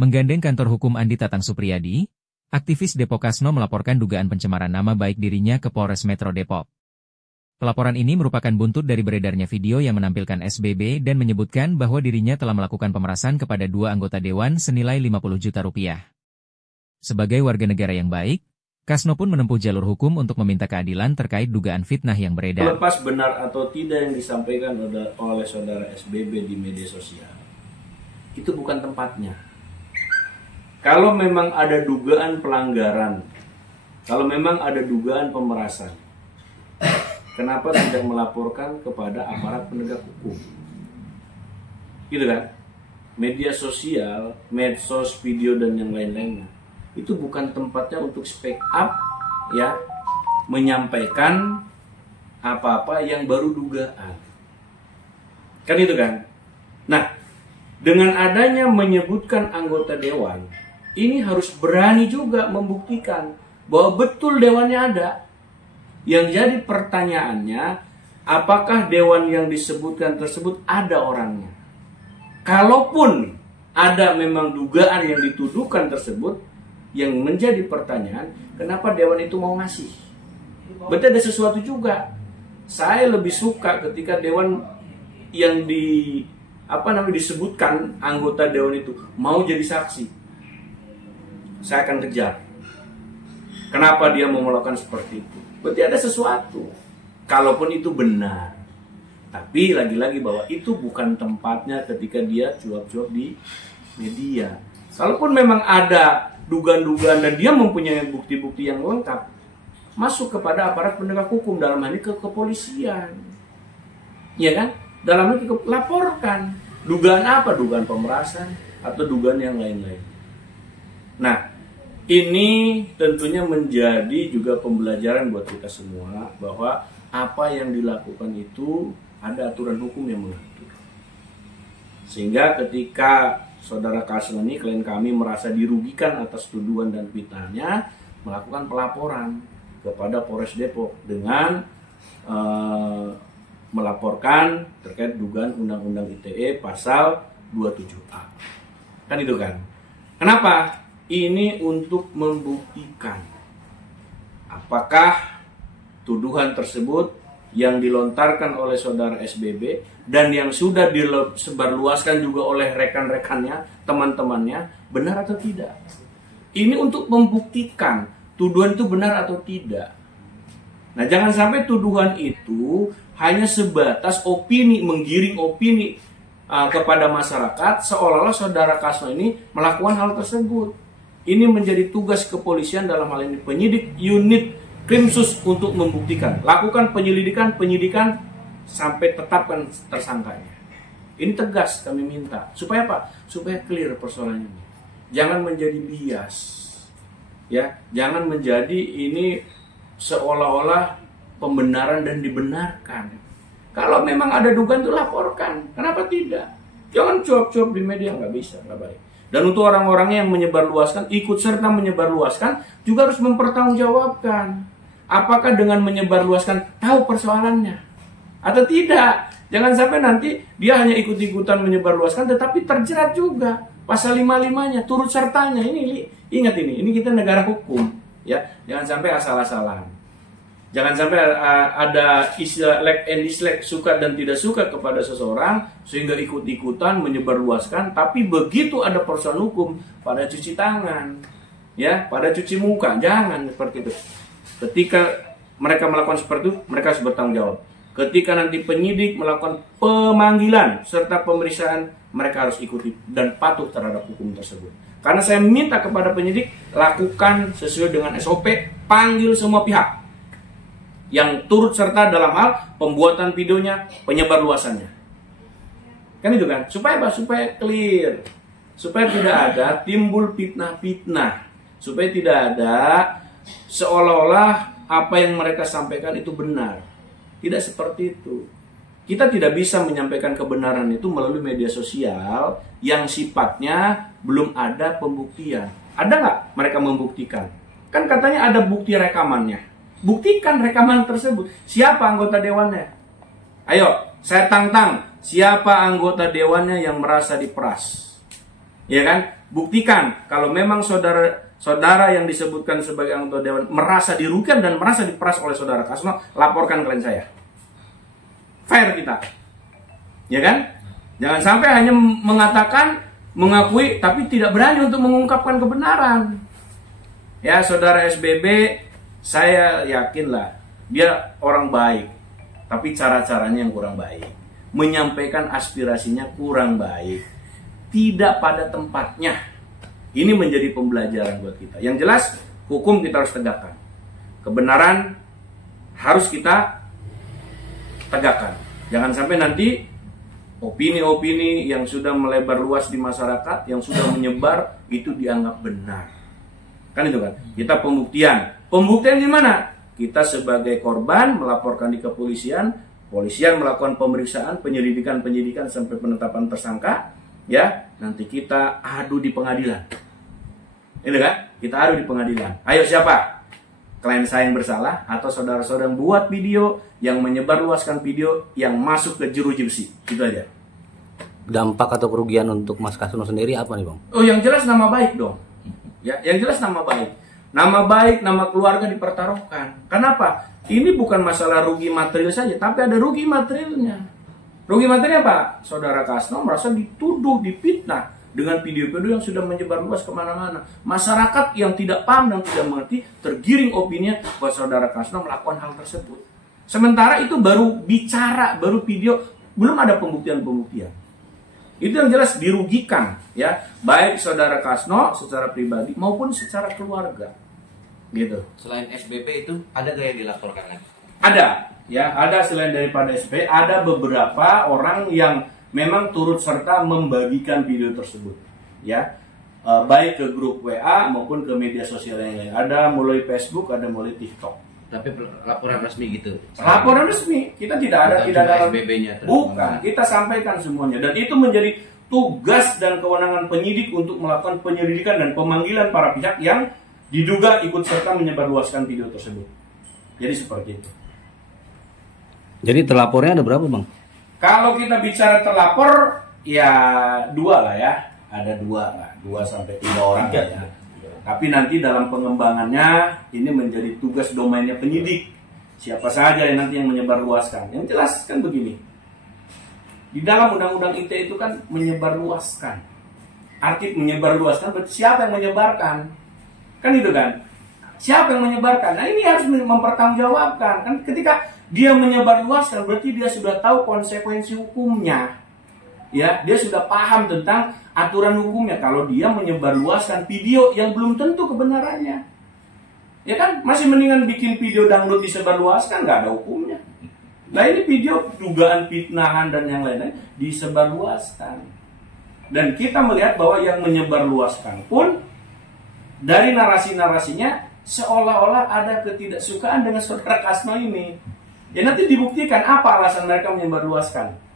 Menggandeng kantor hukum Andi Tatang Supriyadi, aktivis Depok Kasno melaporkan dugaan pencemaran nama baik dirinya ke Polres Metro Depok. Pelaporan ini merupakan buntut dari beredarnya video yang menampilkan SBB dan menyebutkan bahwa dirinya telah melakukan pemerasan kepada 2 anggota dewan senilai 50 juta rupiah. Sebagai warga negara yang baik, Kasno pun menempuh jalur hukum untuk meminta keadilan terkait dugaan fitnah yang beredar. Lepas benar atau tidak yang disampaikan oleh saudara SBB di media sosial, itu bukan tempatnya. Kalau memang ada dugaan pelanggaran, kalau memang ada dugaan pemerasan, kenapa tidak melaporkan kepada aparat penegak hukum? Gitu kan? Media sosial, medsos, video dan yang lain-lainnya, itu bukan tempatnya untuk speak up, ya, menyampaikan apa-apa yang baru dugaan. Kan itu kan? Nah, dengan adanya menyebutkan anggota dewan, ini harus berani juga membuktikan bahwa betul dewannya ada. Yang jadi pertanyaannya, apakah dewan yang disebutkan tersebut ada orangnya? Kalaupun ada memang dugaan yang dituduhkan tersebut, yang menjadi pertanyaan, kenapa dewan itu mau ngasih? Berarti ada sesuatu juga. Saya lebih suka ketika dewan yang disebutkan anggota dewan itu mau jadi saksi. Saya akan kejar. Kenapa dia mau melakukan seperti itu? Berarti ada sesuatu. Kalaupun itu benar. Tapi lagi-lagi bahwa itu bukan tempatnya ketika dia cuap-cuap di media. Kalaupun memang ada dugaan-dugaan dan dia mempunyai bukti-bukti yang lengkap, masuk kepada aparat penegak hukum, dalam hal ini ke kepolisian. Ya kan? Dalam hal ini laporkan. Dugaan apa? Dugaan pemerasan atau dugaan yang lain-lain. Nah, ini tentunya menjadi juga pembelajaran buat kita semua bahwa apa yang dilakukan itu ada aturan hukum yang mengatur. Sehingga ketika saudara Kasno ini, klien kami, merasa dirugikan atas tuduhan dan fitnahnya, melakukan pelaporan kepada Polres Depok dengan melaporkan terkait dugaan Undang-Undang ITE pasal 27A. Kan itu kan? Kenapa? Ini untuk membuktikan apakah tuduhan tersebut yang dilontarkan oleh saudara SBB dan yang sudah disebarluaskan juga oleh rekan-rekannya, teman-temannya, benar atau tidak. Ini untuk membuktikan tuduhan itu benar atau tidak. Nah, jangan sampai tuduhan itu hanya sebatas opini, menggiring opini kepada masyarakat, seolah-olah saudara Kasno ini melakukan hal tersebut. Ini menjadi tugas kepolisian, dalam hal ini penyidik unit Krimsus, untuk membuktikan. Lakukan penyidikan sampai tetapkan tersangkanya. Ini tegas kami minta. Supaya apa? Supaya clear persoalan ini. Jangan menjadi bias. Ya, jangan menjadi ini seolah-olah pembenaran dan dibenarkan. Kalau memang ada dugaan itu laporkan. Kenapa tidak? Jangan cuap-cuap di media, nggak bisa, nggak baik. Dan untuk orang-orang yang menyebarluaskan, ikut serta menyebarluaskan, juga harus mempertanggungjawabkan. Apakah dengan menyebarluaskan tahu persoalannya atau tidak? Jangan sampai nanti dia hanya ikut-ikutan menyebarluaskan tetapi terjerat juga. Pasal 55-nya, turut sertanya. Ini ingat ini kita negara hukum, ya. Jangan sampai asal-asalan. Jangan sampai ada istilah like and dislike, suka dan tidak suka kepada seseorang sehingga ikut-ikutan menyebarluaskan, tapi begitu ada persoalan hukum pada cuci tangan, ya, pada cuci muka. Jangan seperti itu. Ketika mereka melakukan seperti itu, mereka harus bertanggung jawab. Ketika nanti penyidik melakukan pemanggilan serta pemeriksaan, mereka harus ikuti dan patuh terhadap hukum tersebut. Karena saya minta kepada penyidik, lakukan sesuai dengan SOP, panggil semua pihak yang turut serta dalam hal pembuatan videonya, penyebarluasannya. Kan itu kan? Supaya apa? Supaya clear. Supaya tidak ada timbul fitnah-fitnah. Supaya tidak ada seolah-olah apa yang mereka sampaikan itu benar. Tidak seperti itu. Kita tidak bisa menyampaikan kebenaran itu melalui media sosial yang sifatnya belum ada pembuktian. Ada nggak mereka membuktikan? Kan katanya ada bukti rekamannya. Buktikan rekaman tersebut. Siapa anggota dewannya? Ayo, saya tantang. Siapa anggota dewannya yang merasa diperas? Ya kan? Buktikan kalau memang saudara yang disebutkan sebagai anggota dewan merasa dirugikan dan merasa diperas oleh saudara Kasno, laporkan klien saya. Fair kita. Ya kan? Jangan sampai hanya mengatakan, mengakui, tapi tidak berani untuk mengungkapkan kebenaran. Ya, saudara SBB, saya yakinlah dia orang baik, tapi cara-caranya yang kurang baik. Menyampaikan aspirasinya kurang baik. Tidak pada tempatnya. Ini menjadi pembelajaran buat kita. Yang jelas, hukum kita harus tegakkan. Kebenaran harus kita tegakkan. Jangan sampai nanti opini-opini yang sudah melebar luas di masyarakat, yang sudah menyebar, itu dianggap benar. Kan itu kan? Kita pembuktian. Pembuktian di mana? Kita sebagai korban melaporkan di kepolisian, polisian melakukan pemeriksaan, penyidikan sampai penetapan tersangka, ya. Nanti kita adu di pengadilan. Ini kan? Kita adu di pengadilan. Ayo siapa? Klien saya yang bersalah atau saudara-saudara yang buat video yang menyebarluaskan video yang masuk ke jeruji besi. Itu aja. Dampak atau kerugian untuk Mas Kasno sendiri apa nih, Bang? Oh, yang jelas nama baik dong. Ya, yang jelas nama baik. Nama baik, nama keluarga dipertaruhkan. Kenapa? Ini bukan masalah rugi material saja, tapi ada rugi materialnya. Rugi material apa? Saudara Kasno merasa dituduh, dipitnah dengan video-video yang sudah menyebar luas kemana-mana. Masyarakat yang tidak paham dan tidak mengerti tergiring opininya bahwa saudara Kasno melakukan hal tersebut. Sementara itu baru bicara, baru video, belum ada pembuktian-pembuktian. Itu yang jelas dirugikan, ya, baik saudara Kasno secara pribadi maupun secara keluarga, gitu. Selain SBP itu ada gak yang dilaporkan? Ada, ya, ada selain daripada SBP, ada beberapa orang yang memang turut serta membagikan video tersebut, ya, baik ke grup WA maupun ke media sosial yang lain. Ada mulai Facebook, ada mulai TikTok. Tapi laporan resmi gitu. Laporan resmi, kita tidak ada, tidak ada SBB-nya. Bukan, kita sampaikan semuanya. Dan itu menjadi tugas dan kewenangan penyidik untuk melakukan penyelidikan dan pemanggilan para pihak yang diduga ikut serta menyebarluaskan video tersebut. Jadi seperti itu. Jadi terlapornya ada berapa, Bang? Kalau kita bicara terlapor, ya 2 lah ya. Ada 2 lah, 2 sampai 3 orang ya. Tapi nanti dalam pengembangannya ini menjadi tugas domainnya penyidik. Siapa saja yang nanti yang menyebarluaskan. Yang jelas kan begini. Di dalam Undang-Undang ITE itu kan menyebarluaskan. Arti menyebarluaskan berarti siapa yang menyebarkan? Kan itu kan. Siapa yang menyebarkan? Nah, ini harus mempertanggungjawabkan. Kan ketika dia menyebarluaskan berarti dia sudah tahu konsekuensi hukumnya. Ya, dia sudah paham tentang aturan hukumnya. Kalau dia menyebarluaskan video yang belum tentu kebenarannya, ya kan, masih mendingan bikin video dangdut disebarluaskan, nggak ada hukumnya. Nah, ini video dugaan fitnahan dan yang lain-lain disebarluaskan. Dan kita melihat bahwa yang menyebarluaskan pun dari narasi-narasinya seolah-olah ada ketidaksukaan dengan saudara Kasno ini. Ya nanti dibuktikan apa alasan mereka menyebarluaskan.